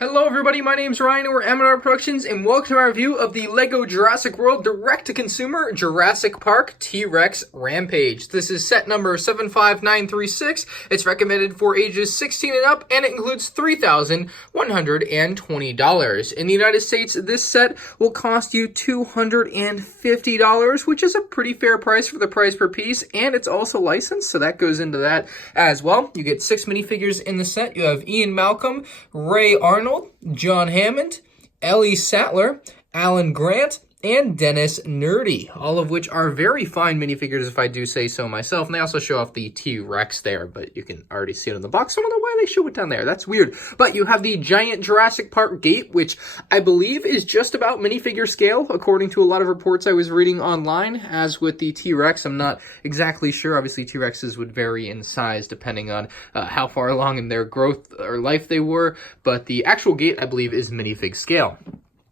Hello everybody, my name's Ryan and we're MandRproductions and welcome to my review of the LEGO Jurassic World direct-to-consumer Jurassic Park T-Rex Rampage. This is set number 75936. It's recommended for ages 16 and up and it includes $3,120. In the United States, this set will cost you $250, which is a pretty fair price for the price per piece, and it's also licensed, so that goes into that as well. You get 6 minifigures in the set. You have Ian Malcolm, Ray Arnold, John Hammond, Ellie Sattler, Alan Grant, and Dennis Nedry, all of which are very fine minifigures if I do say so myself. And they also show off the T-Rex there, but you can already see it in the box. I don't know why they show it down there. That's weird. But you have the giant Jurassic Park gate, which I believe is just about minifigure scale, according to a lot of reports I was reading online. As with the T-Rex, I'm not exactly sure. Obviously, T-Rexes would vary in size depending on how far along in their growth or life they were. But the actual gate, I believe, is minifig scale.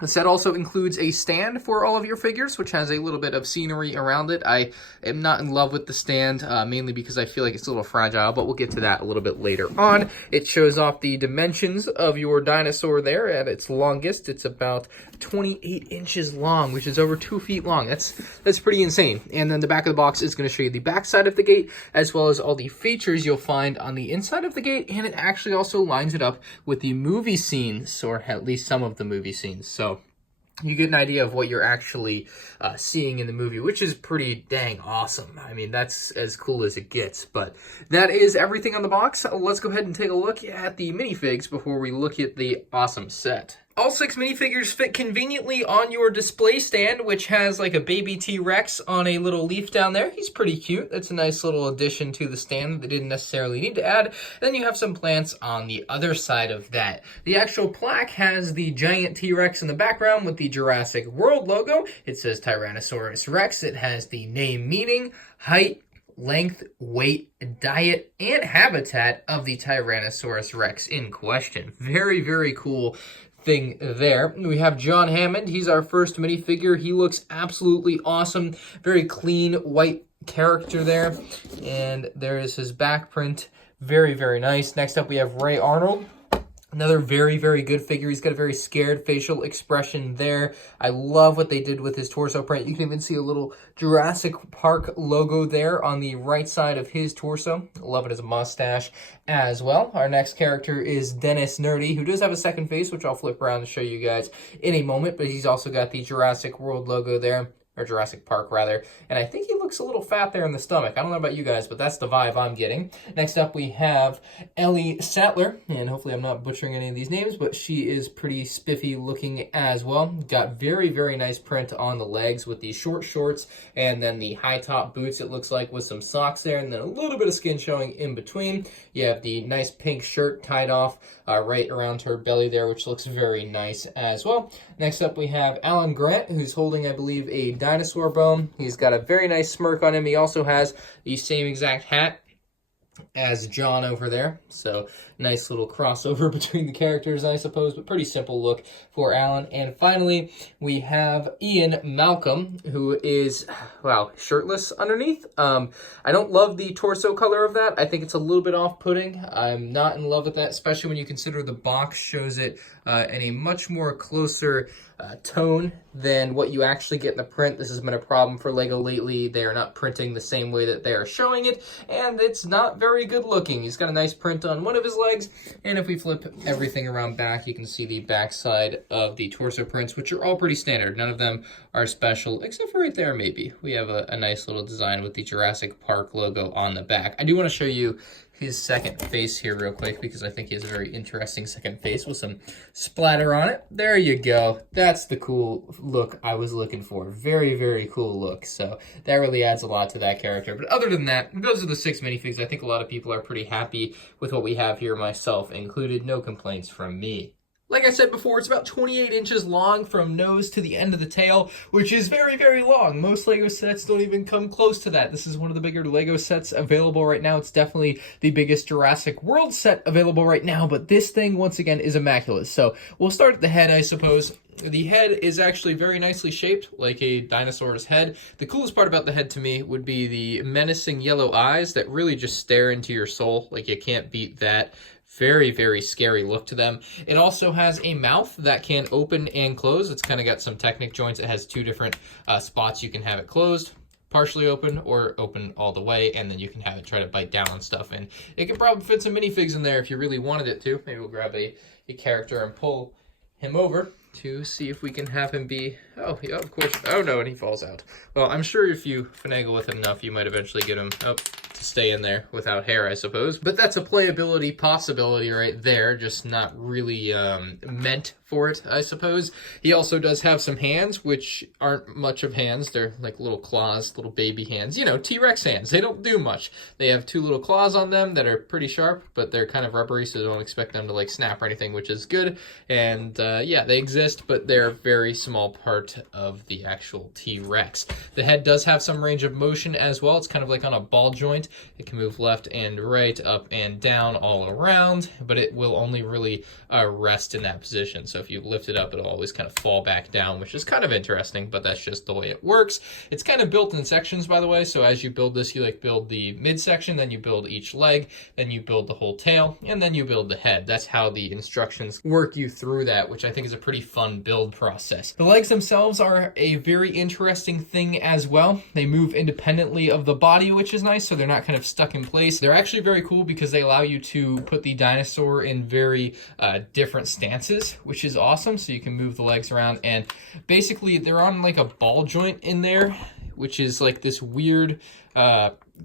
The set also includes a stand for all of your figures, which has a little bit of scenery around it. I am not in love with the stand, mainly because I feel like it's a little fragile, but we'll get to that a little bit later on. It shows off the dimensions of your dinosaur there. At its longest, it's about 28 inches long, which is over 2 feet long. That's pretty insane. And then the back of the box is going to show you the back side of the gate, as well as all the features you'll find on the inside of the gate, and it actually also lines it up with the movie scenes, or at least some of the movie scenes. So you get an idea of what you're actually seeing in the movie, which is pretty dang awesome. I mean, that's as cool as it gets. But that is everything on the box. Let's go ahead and take a look at the minifigs before we look at the awesome set. All 6 minifigures fit conveniently on your display stand, which has like a baby T-Rex on a little leaf down there. He's pretty cute. That's a nice little addition to the stand that they didn't necessarily need to add. Then you have some plants on the other side of that. The actual plaque has the giant T-Rex in the background with the Jurassic World logo. It says Tyrannosaurus Rex. It has the name, meaning, height, length, weight, diet, and habitat of the Tyrannosaurus Rex in question. Very, very cool thing there. We have John Hammond. He's our first minifigure. He looks absolutely awesome. Very clean white character there. And there is his back print. Very, very nice. Next up we have Ray Arnold. Another very, very good figure. He's got a very scared facial expression there. I love what they did with his torso print. You can even see a little Jurassic Park logo there on the right side of his torso. Love it as a mustache as well. Our next character is Dennis Nedry, who does have a second face, which I'll flip around and show you guys in a moment. But he's also got the Jurassic World logo there. Or Jurassic Park, rather. And I think he looks a little fat there in the stomach. I don't know about you guys, but that's the vibe I'm getting. Next up, we have Ellie Sattler. And hopefully I'm not butchering any of these names, but she is pretty spiffy looking as well. Got very, very nice print on the legs with the short shorts and then the high top boots, it looks like, with some socks there. And then a little bit of skin showing in between. You have the nice pink shirt tied off right around her belly there, which looks very nice as well. Next up, we have Alan Grant, who's holding, I believe, a dinosaur bone. He's got a very nice smirk on him. He also has the same exact hat as John over there. So nice little crossover between the characters, I suppose, but pretty simple look for Alan. And finally, we have Ian Malcolm, who is, wow, shirtless underneath. I don't love the torso color of that. I think it's a little bit off-putting. I'm not in love with that, especially when you consider the box shows it in a much more closer tone than what you actually get in the print. This has been a problem for LEGO lately. They are not printing the same way that they are showing it, and it's not very good looking. He's got a nice print on one of his legs, and if we flip everything around back, you can see the back side of the torso prints, which are all pretty standard. None of them are special, except for right there, maybe. We have a nice little design with the Jurassic Park logo on the back. I do want to show you his second face here real quick, because I think he has a very interesting second face with some splatter on it. There you go. That's the cool look I was looking for. Very, very cool look. So that really adds a lot to that character. But other than that, those are the 6 minifigs. I think a lot of people are pretty happy with what we have here, myself included. No complaints from me. Like I said before, it's about 28 inches long from nose to the end of the tail, which is very, very long. Most LEGO sets don't even come close to that. This is one of the bigger LEGO sets available right now. It's definitely the biggest Jurassic World set available right now, but this thing, once again, is immaculate. So we'll start at the head, I suppose. The head is actually very nicely shaped, like a dinosaur's head. The coolest part about the head to me would be the menacing yellow eyes that really just stare into your soul. Like, you can't beat that. very, very scary look to them. It also has a mouth that can open and close. It's kind of got some Technic joints. It has two different spots you can have it closed, partially open or open all the way, and then you can have it try to bite down on stuff. And it could probably fit some minifigs in there if you really wanted it to. Maybe we'll grab a character and pull him over to see if we can have him be, oh, yeah, of course, oh no, and he falls out. Well, I'm sure if you finagle with it enough, you might eventually get him up to stay in there without hair, I suppose. But that's a playability possibility right there, just not really meant for it, I suppose. He also does have some hands, which aren't much of hands. They're like little claws, little baby hands. You know, T-Rex hands. They don't do much. They have two little claws on them that are pretty sharp, but they're kind of rubbery, so don't expect them to like snap or anything, which is good. And yeah, they exist, but they're a very small part of the actual T-Rex. The head does have some range of motion as well. It's kind of like on a ball joint. It can move left and right, up and down, all around, but it will only really rest in that position. So if you lift it up, it'll always kind of fall back down, which is kind of interesting, but that's just the way it works. It's kind of built in sections, by the way. So as you build this, you like build the midsection, then you build each leg, then you build the whole tail, and then you build the head. That's how the instructions work you through that, which I think is a pretty fun build process. The legs themselves are a very interesting thing as well. They move independently of the body, which is nice, so they're not kind of stuck in place. They're actually very cool because they allow you to put the dinosaur in very different stances, which is awesome. So you can move the legs around, and basically they're on like a ball joint in there, which is like this weird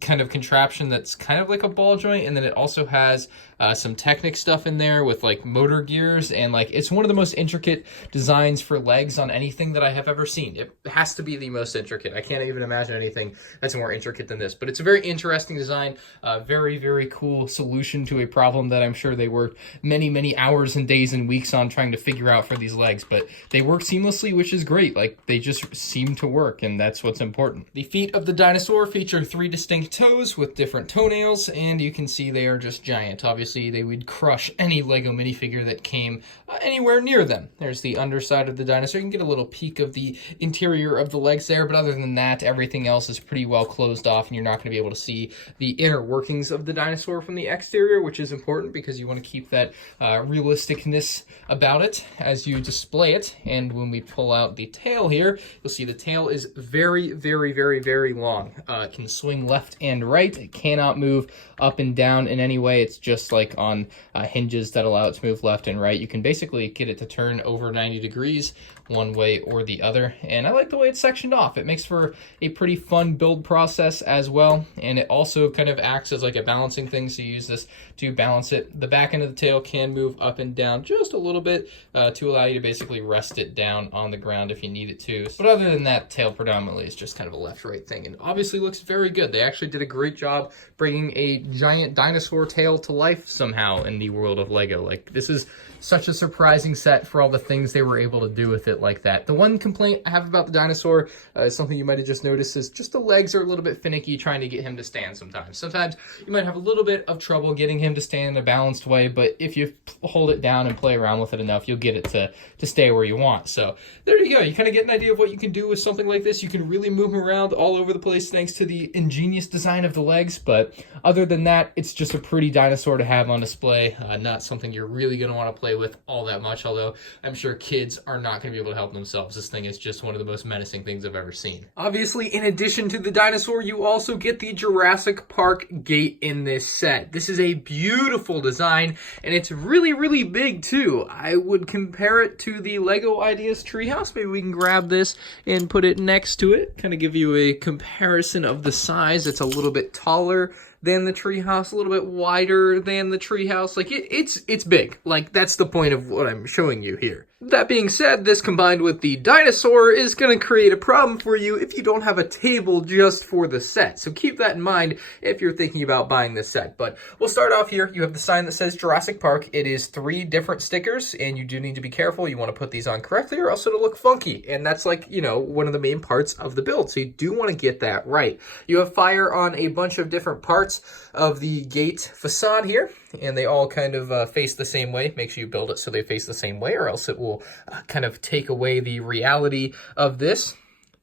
kind of contraption that's kind of like a ball joint, and then it also has some Technic stuff in there with like motor gears, and like it's one of the most intricate designs for legs on anything that I have ever seen. It has to be the most intricate. I can't even imagine anything that's more intricate than this, but it's a very interesting design, very, very cool solution to a problem that I'm sure they worked many, many hours and days and weeks on trying to figure out for these legs, but they work seamlessly, which is great. Like, they just seem to work, and that's what's important. The feet of the dinosaur feature 3 distinct toes with different toenails, and you can see they are just giant. Obviously, they would crush any LEGO minifigure that came anywhere near them. There's the underside of the dinosaur. You can get a little peek of the interior of the legs there, but other than that, everything else is pretty well closed off, and you're not going to be able to see the inner workings of the dinosaur from the exterior, which is important because you want to keep that realisticness about it as you display it. And when we pull out the tail here, you'll see the tail is very, very, very, very long. It can swing left and right. It cannot move up and down in any way. It's just like on hinges that allow it to move left and right. You can basically get it to turn over 90 degrees one way or the other, and I like the way it's sectioned off. It makes for a pretty fun build process as well, and it also kind of acts as like a balancing thing, so you use this to balance it. The back end of the tail can move up and down just a little bit to allow you to basically rest it down on the ground if you need it to. But other than that, tail predominantly is just kind of a left-right thing, and obviously looks very good. They actually did a great job bringing a giant dinosaur tail to life somehow in the world of LEGO. Like, this is such a surprising set for all the things they were able to do with it like that. The one complaint I have about the dinosaur is something you might have just noticed, is just the legs are a little bit finicky trying to get him to stand sometimes. Sometimes you might have a little bit of trouble getting him to stand in a balanced way, but if you hold it down and play around with it enough, you'll get it to stay where you want. So there you go. You kind of get an idea of what you can do with something like this. You can really move him around all over the place thanks to the ingenious design of the legs, but other than that, it's just a pretty dinosaur to have on display. Not something you're really going to want to play with all that much, although I'm sure kids are not going to be able to help themselves. This thing is just one of the most menacing things I've ever seen. Obviously, in addition to the dinosaur, you also get the Jurassic Park gate in this set. This is a beautiful design, and it's really, really big too. I would compare it to the LEGO Ideas treehouse. Maybe we can grab this and put it next to it, kind of give you a comparison of the size. It's a little bit taller than the treehouse, a little bit wider than the treehouse. Like, it's big. Like, that's the point of what I'm showing you here. That being said, this combined with the dinosaur is going to create a problem for you if you don't have a table just for the set. So keep that in mind if you're thinking about buying this set. But we'll start off here. You have the sign that says Jurassic Park. It is 3 different stickers, and you do need to be careful. You want to put these on correctly or else it'll look funky. And that's like, you know, one of the main parts of the build. So you do want to get that right. You have fire on a bunch of different parts of the gate facade here, and they all kind of face the same way. Make sure you build it so they face the same way, or else it will kind of take away the reality of this,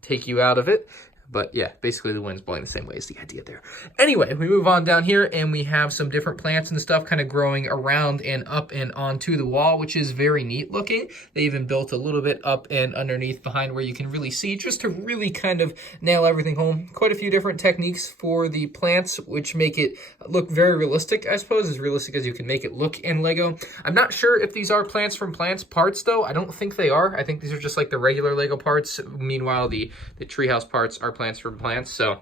take you out of it. But yeah, basically the wind's blowing the same way is the idea there. Anyway, we move on down here and we have some different plants and stuff kind of growing around and up and onto the wall, which is very neat looking. They even built a little bit up and underneath behind where you can really see, just to really kind of nail everything home. Quite a few different techniques for the plants, which make it look very realistic, I suppose, as realistic as you can make it look in LEGO. I'm not sure if these are plants from plants parts, though. I don't think they are. I think these are just like the regular LEGO parts. Meanwhile, the treehouse parts are plants from plants, so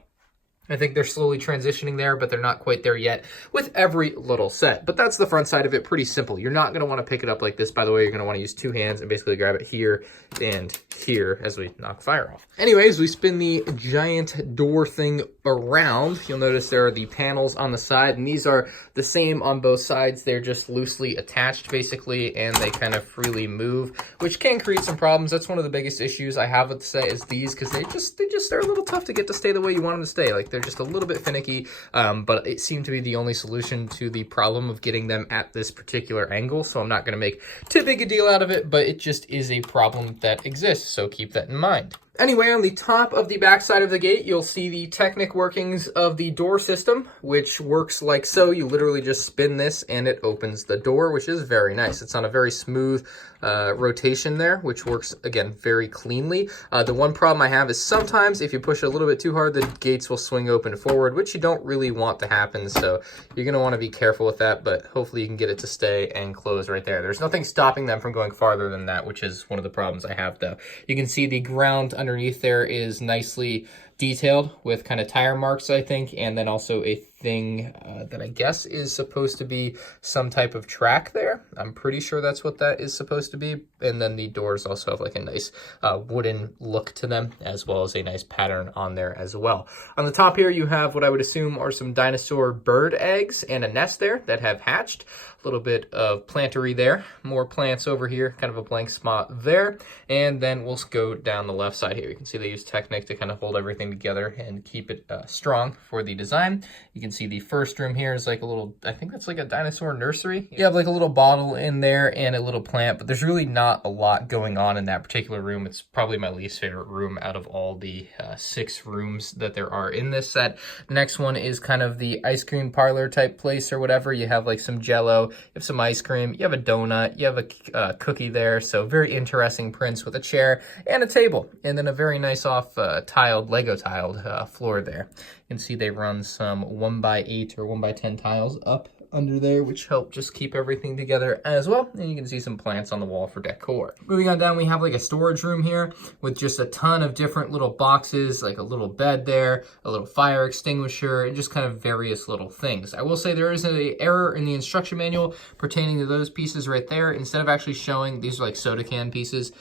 I think they're slowly transitioning there, but they're not quite there yet with every little set. But that's the front side of it, pretty simple. You're not going to want to pick it up like this, by the way. You're going to want to use 2 hands and basically grab it here and here as we knock fire off. Anyways, we spin the giant door thing around. You'll notice there are the panels on the side, and these are the same on both sides. They're just loosely attached, basically, and they kind of freely move, which can create some problems. That's one of the biggest issues I have with the set is these, because they're a little tough to get to stay the way you want them to stay. Like, they're just a little bit finicky, but it seemed to be the only solution to the problem of getting them at this particular angle, so I'm not going to make too big a deal out of it, but it just is a problem that exists, so keep that in mind. Anyway, on the top of the back side of the gate, you'll see the Technic workings of the door system, which works like so. You literally just spin this and it opens the door, which is very nice. It's on a very smooth rotation there, which works, again, very cleanly. The one problem I have is sometimes if you push it a little bit too hard, the gates will swing open forward, which you don't really want to happen, so you're going to want to be careful with that, but hopefully you can get it to stay and close right there. There's nothing stopping them from going farther than that, which is one of the problems I have, though. You can see the ground underneath there is nicely detailed with kind of tire marks, I think, and then also a thing that I guess is supposed to be some type of track there. I'm pretty sure that's what that is supposed to be. And then the doors also have like a nice wooden look to them, as well as a nice pattern on there as well. On the top here, you have what I would assume are some dinosaur bird eggs and a nest there that have hatched. A little bit of plantery there, more plants over here, kind of a blank spot there. And then we'll go down the left side here. You can see they use Technic to kind of hold everything together and keep it strong for the design. You can see the first room here is like a little, I think that's like a dinosaur nursery. You have like a little bottle in there and a little plant, but there's really not a lot going on in that particular room. It's probably my least favorite room out of all the 6 rooms that there are in this set. The next one is kind of the ice cream parlor type place or whatever. You have like some Jell-O, you have some ice cream, you have a donut, you have a cookie there. So very interesting prints with a chair and a table, and then a very nice off Lego tiled floor there. You can see they run some 1x8 or 1x10 tiles up under there, which help just keep everything together as well. And you can see some plants on the wall for decor. Moving on down, we have like a storage room here with just a ton of different little boxes, like a little bed there, a little fire extinguisher, and just kind of various little things. I will say there is an error in the instruction manual pertaining to those pieces right there. Instead of actually showing, these are like soda can pieces,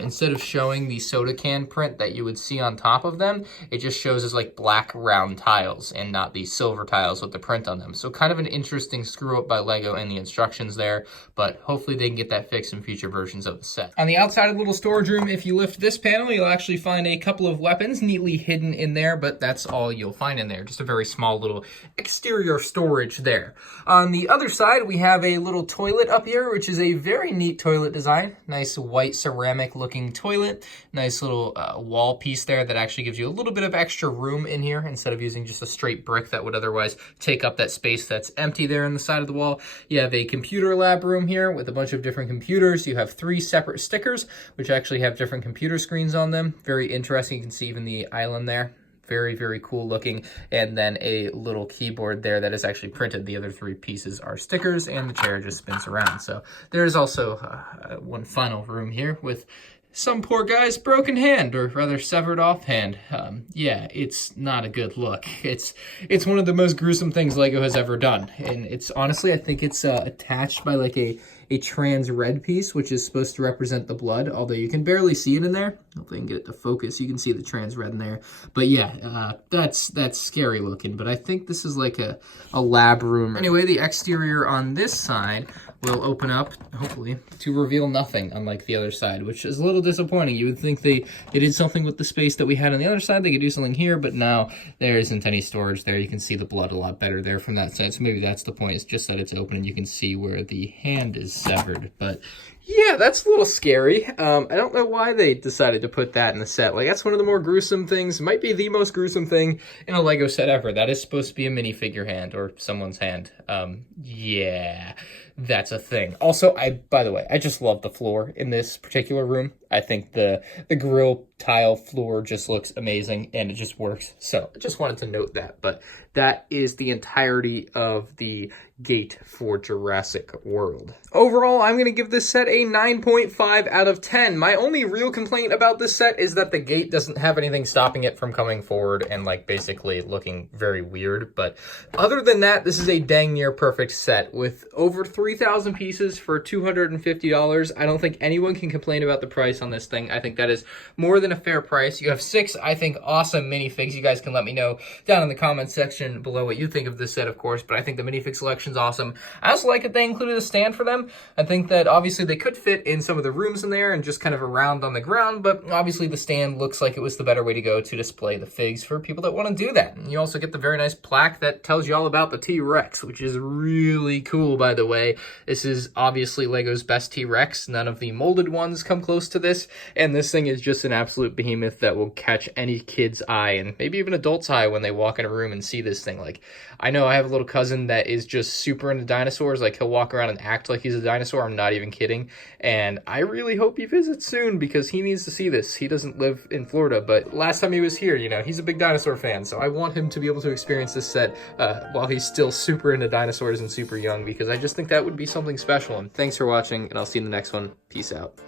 instead of showing the soda can print that you would see on top of them, it just shows as like black round tiles and not the silver tiles with the print on them. So kind of an interesting screw up by LEGO in the instructions there, but hopefully they can get that fixed in future versions of the set. On the outside of the little storage room, if you lift this panel, you'll actually find a couple of weapons neatly hidden in there, but that's all you'll find in there. Just a very small little exterior storage there. On the other side, we have a little toilet up here, which is a very neat toilet design. Nice white ceramic looking toilet. Nice little wall piece there that actually gives you a little bit of extra room in here instead of using just a straight brick that would otherwise take up that space that's empty there on the side of the wall. You have a computer lab room here with a bunch of different computers. You have 3 separate stickers, which actually have different computer screens on them. Very interesting. You can see even the island there. Very, very cool looking. And then a little keyboard there that is actually printed. The other 3 pieces are stickers, and the chair just spins around. So there's also one final room here with some poor guy's broken hand, or rather severed off hand. Yeah, it's not a good look. It's one of the most gruesome things LEGO has ever done. And it's honestly, I think it's attached by like a trans red piece, which is supposed to represent the blood, although you can barely see it in there. Hopefully I can get it to focus. You can see the trans red in there. But yeah, that's scary looking. But I think this is like a lab room. Anyway, the exterior on this side will open up, hopefully, to reveal nothing, unlike the other side, which is a little disappointing. You would think they did something with the space that we had on the other side. They could do something here, but now there isn't any storage there. You can see the blood a lot better there from that side. So maybe that's the point. It's just that it's open and you can see where the hand is severed. But Yeah, that's a little scary. I don't know why they decided to put that in the set. Like, that's one of the more gruesome things. Might be the most gruesome thing in a Lego set ever. That is supposed to be a minifigure hand or someone's hand. Yeah, that's a thing. Also, by the way, I just love the floor in this particular room. I think the grill tile floor just looks amazing and it just works. So I just wanted to note that. But that is the entirety of the gate for Jurassic World. Overall, I'm going to give this set a 9.5 out of 10. My only real complaint about this set is that the gate doesn't have anything stopping it from coming forward and like basically looking very weird. But other than that, this is a dang near perfect set with over 3,000 pieces for $250. I don't think anyone can complain about the price on this thing. I think that is more than a fair price. You have 6, I think, awesome minifigs. You guys can let me know down in the comments section below what you think of this set, of course, but I think the minifig selection's awesome. I also like that they included a stand for them. I think that obviously they could fit in some of the rooms in there and just kind of around on the ground, but obviously the stand looks like it was the better way to go to display the figs for people that want to do that. And you also get the very nice plaque that tells you all about the T-Rex, which is really cool, by the way. This is obviously LEGO's best T-Rex. None of the molded ones come close to this, and this thing is just an absolute behemoth that will catch any kid's eye and maybe even adult's eye when they walk in a room and see this thing. Like, I know I have a little cousin that is just super into dinosaurs. Like, he'll walk around and act like he's a dinosaur. I'm not even kidding. And I really hope he visits soon because he needs to see this. He doesn't live in Florida, but last time he was here, you know, he's a big dinosaur fan. So I want him to be able to experience this set while he's still super into dinosaurs and super young, because I just think that would be something special. And thanks for watching, and I'll see you in the next one. Peace out.